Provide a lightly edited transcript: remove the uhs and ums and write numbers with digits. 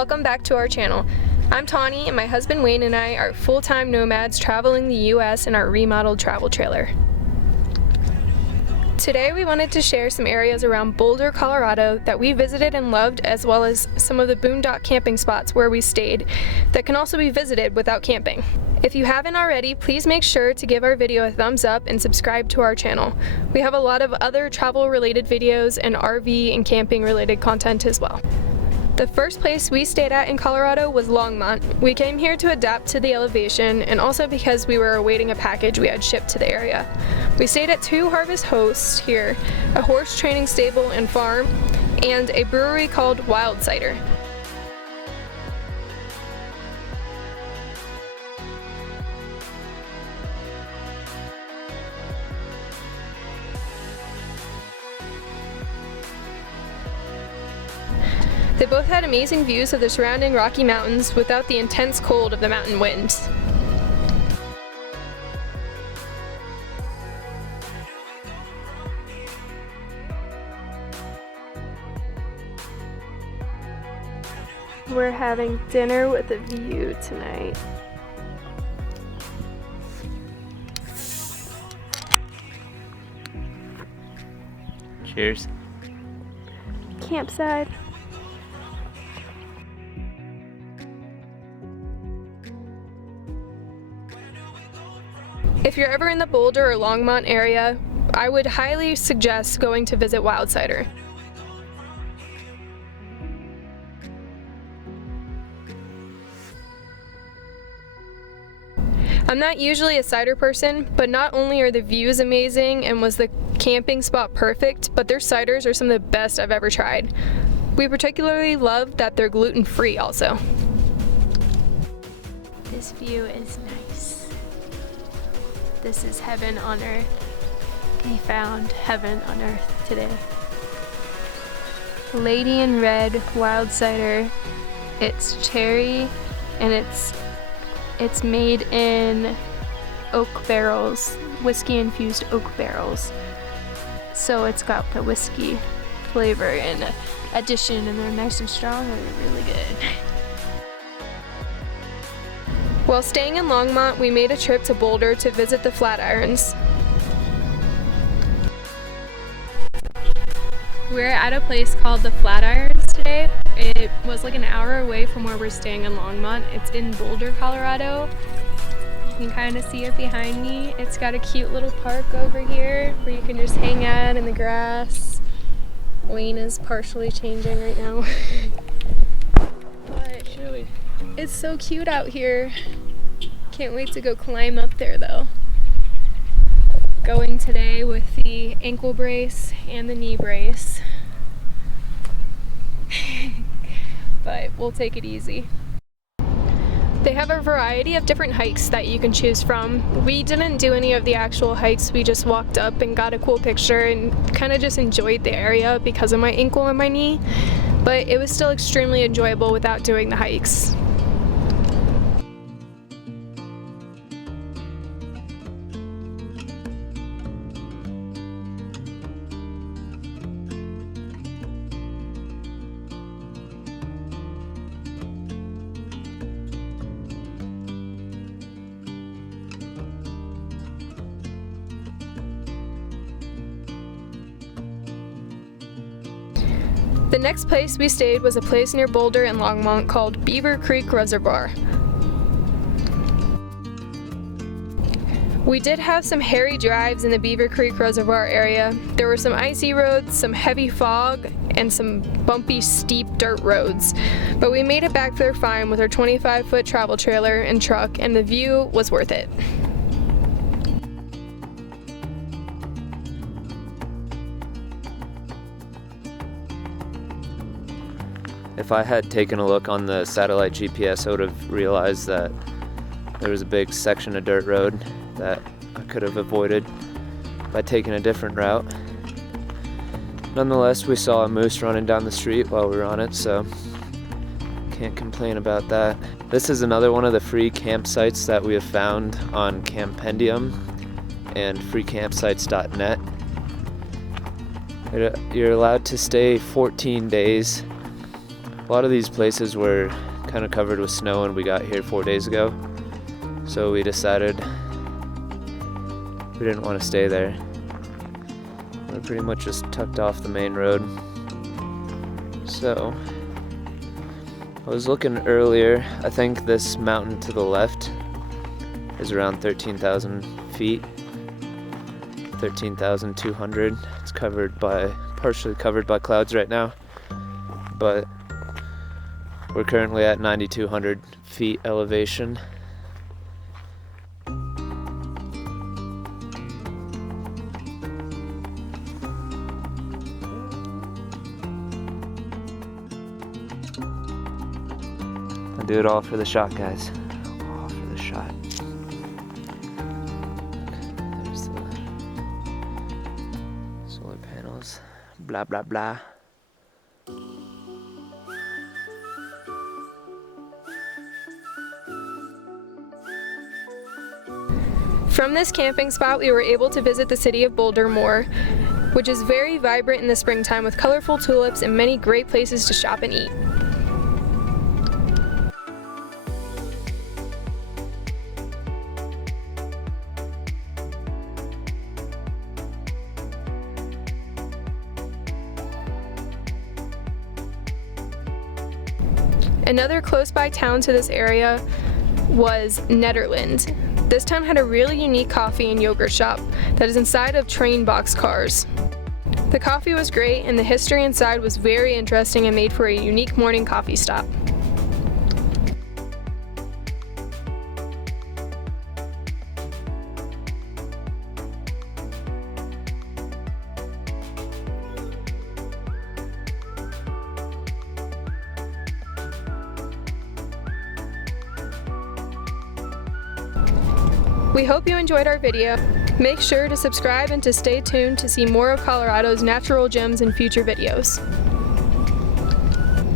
welcome back to our channel. I'm Tawny, and my husband Wayne and I are full-time nomads traveling the U.S. in our remodeled travel trailer. Today we wanted to share some areas around Boulder, Colorado that we visited and loved, as well as some of the boondock camping spots where we stayed that can also be visited without camping. If you haven't already, please make sure to give our video a thumbs up and subscribe to our channel. We have a lot of other travel-related videos and RV and camping-related content as well. The first place we stayed at in Colorado was Longmont. We came here to adapt to the elevation and also because we were awaiting a package we had shipped to the area. We stayed at 2 Harvest Hosts here, a horse training stable and farm, and a brewery called Wild Cider. They both had amazing views of the surrounding Rocky Mountains without the intense cold of the mountain winds. We're having dinner with a view tonight. Cheers. Campsite. If you're ever in the Boulder or Longmont area, I would highly suggest going to visit Wild Cider. I'm not usually a cider person, but not only are the views amazing and was the camping spot perfect, but their ciders are some of the best I've ever tried. We particularly love that they're gluten-free also. This view is nice. This is heaven on earth. We found heaven on earth today. Lady in Red Wild Cider. It's cherry and it's made in oak barrels, whiskey infused oak barrels. So it's got the whiskey flavor and addition, and they're nice and strong and they're really good. While staying in Longmont, we made a trip to Boulder to visit the Flatirons. We're at a place called the Flatirons today. It was like an hour away from where we're staying in Longmont. It's in Boulder, Colorado. You can kind of see it behind me. It's got a cute little park over here where you can just hang out in the grass. Wayne is partially changing right now. But it's so cute out here. Can't wait to go climb up there though. Going today with the ankle brace and the knee brace. But we'll take it easy. They have a variety of different hikes that you can choose from. We didn't do any of the actual hikes, we just walked up and got a cool picture and kind of just enjoyed the area because of my ankle and my knee. But it was still extremely enjoyable without doing the hikes. The next place we stayed was a place near Boulder and Longmont called Beaver Creek Reservoir. We did have some hairy drives in the Beaver Creek Reservoir area. There were some icy roads, some heavy fog, and some bumpy, steep dirt roads. But we made it back there fine with our 25-foot travel trailer and truck, and the view was worth it. If I had taken a look on the satellite GPS, I would have realized that there was a big section of dirt road that I could have avoided by taking a different route. Nonetheless, we saw a moose running down the street while we were on it, so can't complain about that. This is another one of the free campsites that we have found on Campendium and freecampsites.net. You're allowed to stay 14 days A lot of these places were kind of covered with snow when we got here 4 days ago, so we decided we didn't want to stay there. We're pretty much just tucked off the main road. So, I was looking earlier, I think this mountain to the left is around 13,000 feet, 13,200. It's partially covered by clouds right now, but we're currently at 9,200 feet elevation. I'll do it all for the shot, guys. All for the shot. There's the solar panels. Blah, blah, blah. From this camping spot, we were able to visit the city of Boulder more, which is very vibrant in the springtime with colorful tulips and many great places to shop and eat. Another close by town to this area was Nederland. This town had a really unique coffee and yogurt shop that is inside of train box cars. The coffee was great and the history inside was very interesting and made for a unique morning coffee stop. We hope you enjoyed our video. Make sure to subscribe and to stay tuned to see more of Colorado's natural gems in future videos.